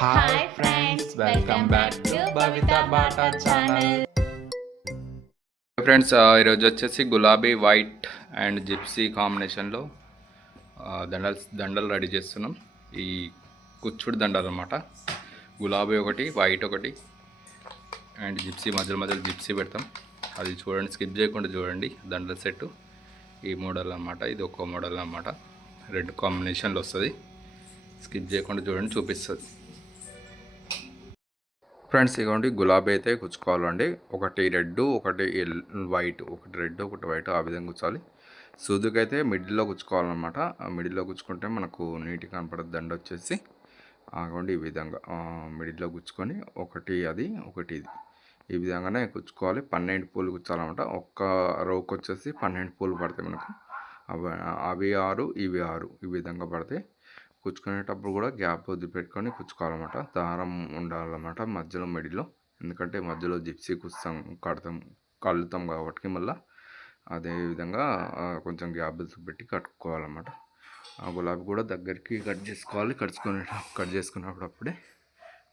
Hi friends welcome back to Bata channel friends ఈరోజు వచ్చేసి గులాబీ వైట్ అండ్ జిప్సీ కాంబినేషన్లో దండలు దండలు రెడీ చేస్తున్నాం. ఈ కుచ్చుడు దండలు అనమాట గులాబీ ఒకటి వైట్ ఒకటి అండ్ జిప్సీ మధ్యలో మధ్యలో జిప్సీ పెడతాం. అది చూడండి స్కిప్ చేయకుండా చూడండి. దండల సెట్ ఈ మోడల్ అన్నమాట. ఇది ఒక మోడల్ అన్నమాట. రెడ్ కాంబినేషన్లో వస్తుంది. స్కిప్ చేయకుండా చూడండి చూపిస్తుంది. ఫ్రెండ్స్ ఇదిగోండి గులాబీ అయితే గుచ్చుకోవాలండి ఒకటి రెడ్ ఒకటి ఎల్- వైట్ ఒకటి రెడ్ ఒకటి వైట్ ఆ విధంగా గుచ్చాలి సూదుకి అయితే మిడిల్లో గుచ్చుకోవాలన్నమాట ఆ మిడిల్లో గుచ్చుకుంటే మనకు నీట్గా కనపడదు దండ వచ్చేసి. ఆగండి ఈ విధంగా మిడిల్లో గుచ్చుకొని ఒకటి అది ఒకటి ఇది. ఈ విధంగానే గుచ్చుకోవాలి పన్నెండు పూలు గుచ్చాలన్నమాట ఒక్క రోకి వచ్చేసి పన్నెండు పూలు పడతాయి మనకు. అవి అవి ఆరు ఇవి ఆరు ఈ విధంగా పడతాయి. కుచ్చుకునేటప్పుడు కూడా గ్యాప్ వదిలిపెట్టుకొని కుచ్చుకోవాలన్నమాట దారం ఉండాలన్నమాట మధ్యలో మిడిలో ఎందుకంటే మధ్యలో జిప్సీ కుస్తాం కడతాం కలుతాం కాబట్టి మళ్ళీ అదేవిధంగా కొంచెం గ్యాప్ పెట్టి కట్టుకోవాలన్నమాట. ఆ గులాబీ కూడా దగ్గరికి కట్ చేసుకోవాలి. కట్టుకునే కట్ చేసుకున్నప్పుడు అప్పుడే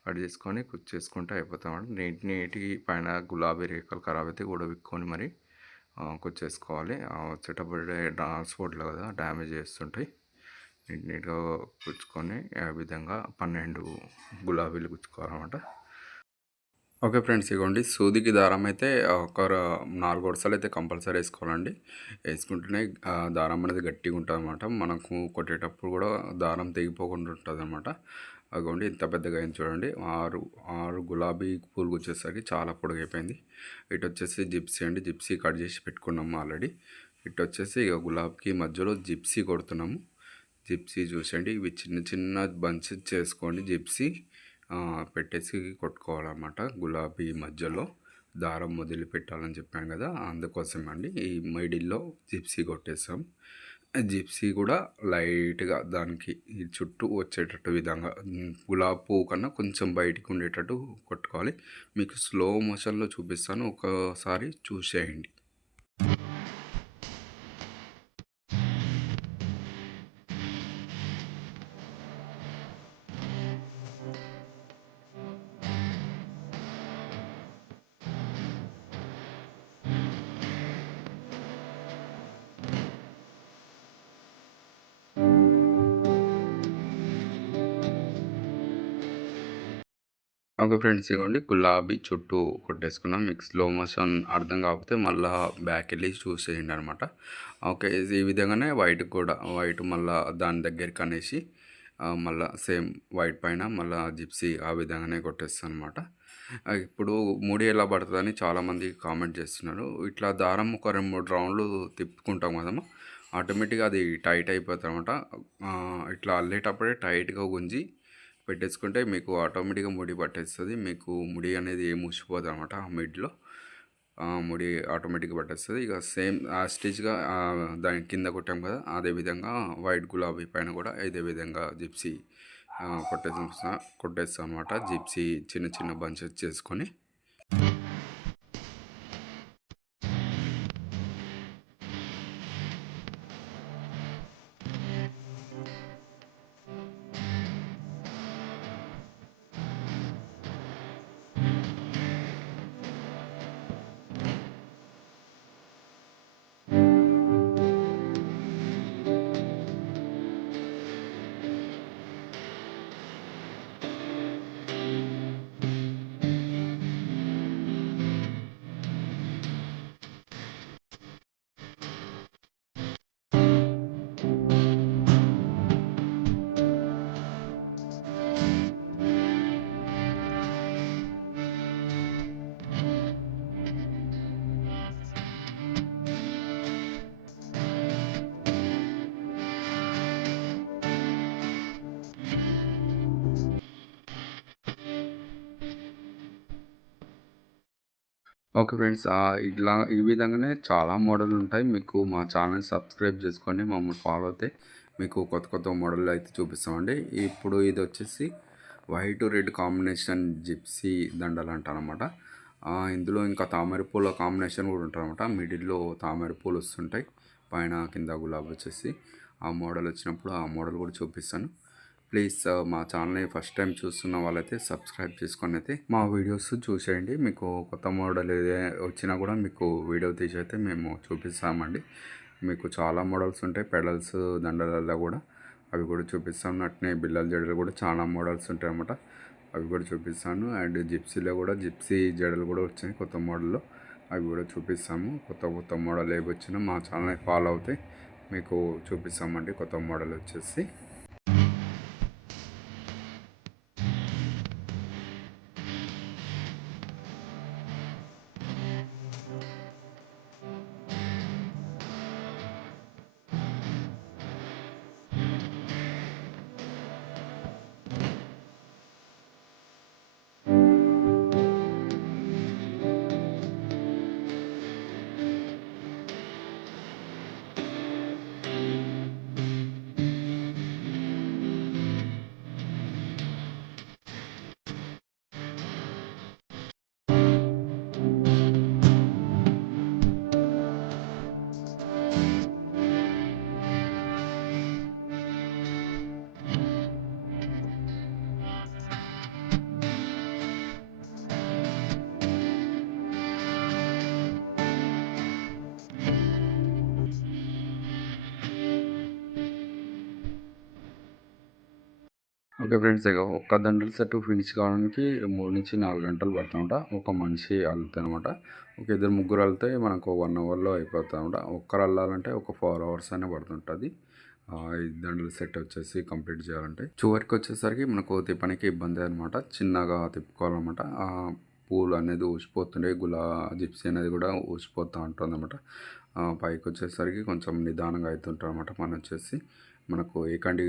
కట్ చేసుకొని కుచ్చు చేసుకుంటే అయిపోతామండి నీటి నీటి పైన గులాబీ రేఖలు ఖరాబ్ అయితే కూడా విక్కొని మరి ఆ, కుచ్చేసుకోవాలి. ఆ, వచ్చేటప్పుడు ట్రాన్స్పోర్ట్లో కదా డ్యామేజ్ చేస్తుంటాయి. నీట్ నీట్గా గుచ్చుకొని ఆ విధంగా పన్నెండు గులాబీలు గుచ్చుకోవాలన్నమాట. ఓకే ఫ్రెండ్స్ ఇగోండి. సూదికి దారం అయితే ఒక నాలుగు వరుసలు అయితే కంపల్సరీ వేసుకోవాలండి. వేసుకుంటేనే దారం అనేది గట్టిగా ఉంటుంది అనమాట మనకు కొట్టేటప్పుడు కూడా దారం తెగిపోకుండా ఉంటుంది అనమాట అదిగోండి ఇంత పెద్దగా అయింది చూడండి. ఆరు ఆరు గులాబీ పూలు వచ్చేసరికి చాలా పొడుగైపోయింది. ఇటు వచ్చేసి జిప్సీ అండి. జిప్సీ కట్ చేసి పెట్టుకున్నాము ఆల్రెడీ. ఇటు వచ్చేసి ఇక గులాబీకి మధ్యలో జిప్సీ కొడుతున్నాము. జిప్సీ చూసండి ఇవి చిన్న చిన్న బంచ్ చేసుకోండి. జిప్సీ పెట్టేసి కొట్టుకోవాలన్నమాట గులాబీ మధ్యలో. దారం వదిలి పెట్టాలని చెప్పాను కదా అందుకోసం అండి. ఈ మిడిల్లో జిప్సీ కొట్టేసాం. జిప్సీ కూడా లైట్గా దానికి చుట్టూ వచ్చేటట్టు విధంగా గులాబ్ గులాబీ పువ్వు కన్నా కొంచెం బయటికి ఉండేటట్టు కొట్టుకోవాలి. మీకు స్లో మోషన్లో చూపిస్తాను. ఒకసారి చూసేయండి. ఓకే ఫ్రెండ్స్ ఇవ్వండి గులాబీ చుట్టూ కొట్టేసుకున్నాం. మీకు స్లో మోషన్ అర్థం కాకపోతే మళ్ళీ బ్యాక్ వెళ్ళి చూసేయండి అనమాట ఓకే ఈ విధంగానే వైట్ కూడా వైట్ మళ్ళీ దాని దగ్గరికి అనేసి మళ్ళీ సేమ్ వైట్ పైన మళ్ళీ జిప్సీ ఆ విధంగానే కొట్టేస్తాను అనమాట ఇప్పుడు ముడి ఎలా పడుతుందని చాలామంది కామెంట్ చేస్తున్నారు. ఇట్లా దారం ఒక రెండు మూడు రౌండ్లు తిప్పుకుంటాం కదమ్మా. ఆటోమేటిక్గా అది టైట్ అయిపోతుంది అనమాట ఇట్లా అల్లేటప్పుడే టైట్గా గుంజి పెట్టేసుకుంటే మీకు ఆటోమేటిక్గా ముడి పట్టేస్తుంది. మీకు ముడి అనేది ఏం మూసిపోదు అనమాట ఆ మిడ్లో. ముడి ఆటోమేటిక్గా పట్టేస్తుంది. ఇక సేమ్ ఆ స్టిచ్గా దాని కింద కొట్టాం కదా అదే విధంగా వైట్ గులాబీ పైన కూడా ఇదే విధంగా జిప్సీ కొట్టేసి కొట్టేస్తాం. అనమాట జిప్సీ చిన్న చిన్న బంచెస్ చేసుకొని ఓకే ఫ్రెండ్స్ ఇట్లా ఈ విధంగానే చాలా మోడల్ ఉంటాయి. మీకు మా ఛానల్ సబ్స్క్రైబ్ చేసుకొని మమ్మల్ని ఫాలో అయితే మీకు కొత్త కొత్త మోడల్ అయితే చూపిస్తామండి. ఇప్పుడు ఇది వచ్చేసి వైట్ రెడ్ కాంబినేషన్ జిప్సీ దండలు అంటారనమాట ఇందులో ఇంకా తామర పూల కాంబినేషన్ కూడా ఉంటారనమాట మిడిల్లో తామర పూలు వస్తుంటాయి. పైన కింద గులాబీ వచ్చేసి ఆ మోడల్ వచ్చినప్పుడు ఆ మోడల్ కూడా చూపిస్తాను. ప్లీజ్ మా ఛానల్ని ఫస్ట్ టైం చూస్తున్న వాళ్ళైతే సబ్స్క్రైబ్ చేసుకొని అయితే మా వీడియోస్ చూసేయండి. మీకు కొత్త మోడల్ వచ్చినా కూడా మీకు వీడియో తీసి అయితే మేము చూపిస్తామండి. మీకు చాలా మోడల్స్ ఉంటాయి పెడల్స్ దండలలో కూడా అవి కూడా చూపిస్తాను. అట్నే బిల్లల జడలు కూడా చాలా మోడల్స్ ఉంటాయి అన్నమాట. అవి కూడా చూపిస్తాను. అండ్ జిప్సీలో కూడా జిప్సీ జడలు కూడా వచ్చాయి కొత్త మోడల్లో. అవి కూడా చూపిస్తాము. కొత్త కొత్త మోడల్ ఏవి వచ్చినా మా ఛానల్ ఫాలో అవుతాయి మీకు చూపిస్తామండి కొత్త మోడల్ వచ్చేసి. ఓకే ఫ్రెండ్స్ ఇక ఒక్క దండల సెట్ ఫినిష్ కావడానికి మూడు నుంచి నాలుగు గంటలు పడుతుంట ఒక మనిషి అల్లుతాయి అనమాట ఒక ఇద్దరు ముగ్గురు వెళ్తే మనకు వన్ అవర్లో అయిపోతుంది అనమాట ఒక్కరు అల్లాలంటే ఒక ఫోర్ అవర్స్ అనే పడుతుంటుంది. ఈ దండల సెట్ వచ్చేసి కంప్లీట్ చేయాలంటే. చివరికి వచ్చేసరికి మనకు తిప్పనికి ఇబ్బంది అనమాట. చిన్నగా తిప్పుకోవాలన్నమాట. పూలు అనేది ఊసిపోతుండే. గులా జిప్సీ అనేది కూడా ఊసిపోతూ ఉంటుంది అనమాట పైకి వచ్చేసరికి కొంచెం నిదానంగా అవుతుంటారు అనమాట మనం వచ్చేసి మనకు ఏకండి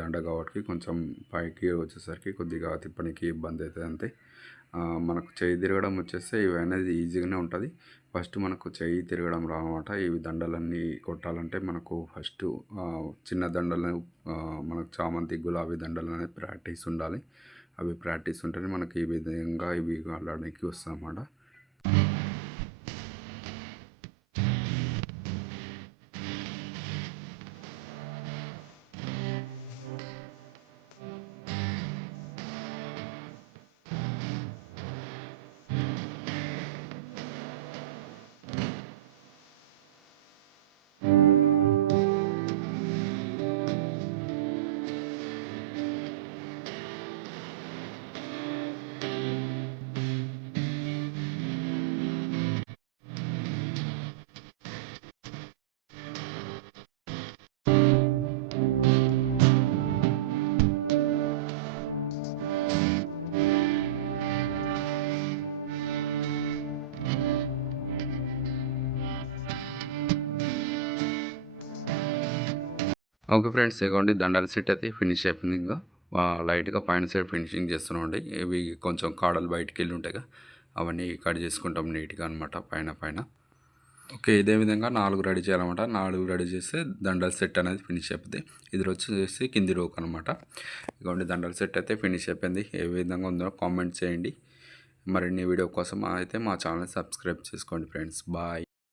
దండ కాబట్టి కొంచెం పైకి వచ్చేసరికి కొద్దిగా తిప్పడానికి ఇబ్బంది అవుతుంది అంతే. మనకు చేయి తిరగడం వచ్చేస్తే ఇవి అనేది ఈజీగానే ఉంటుంది. ఫస్ట్ మనకు చేయి తిరగడం రావన్నమాట. ఇవి దండలన్నీ కొట్టాలంటే మనకు ఫస్ట్ చిన్న దండలను మనకు చామంతి గులాబీ దండలు అనేది ప్రాక్టీస్ ఉండాలి. అవి ప్రాక్టీస్ ఉంటేనే మనకి ఈ విధంగా ఇవి ఆడడానికి వస్తాయి ఓకే ఫ్రెండ్స్ ఇదిగోండి దండాల సెట్ అయితే ఫినిష్ అయిపోయింది ఇంకా. లైట్గా పైన సైడ్ ఫినిషింగ్ చేస్తున్నామండి ఇవి కొంచెం కాడలు బయటికి వెళ్ళి ఉంటాయిగా అవన్నీ కట్ చేసుకుంటాం నీట్గా అనమాట పైన పైన. ఓకే ఇదే విధంగా నాలుగు రెడీ చేయాలన్నమాట. నాలుగు రెడీ చేస్తే దండల సెట్ అనేది ఫినిష్ అయిపోతుంది ఇది వచ్చేసి కింది రోక్ అనమాట ఇదిగోండి దండల సెట్ అయితే ఫినిష్ అయిపోయింది. ఏ విధంగా ఉందో కామెంట్ చేయండి. మరిన్ని వీడియో కోసం అయితే మా ఛానల్ సబ్స్క్రైబ్ చేసుకోండి ఫ్రెండ్స్. బాయ్.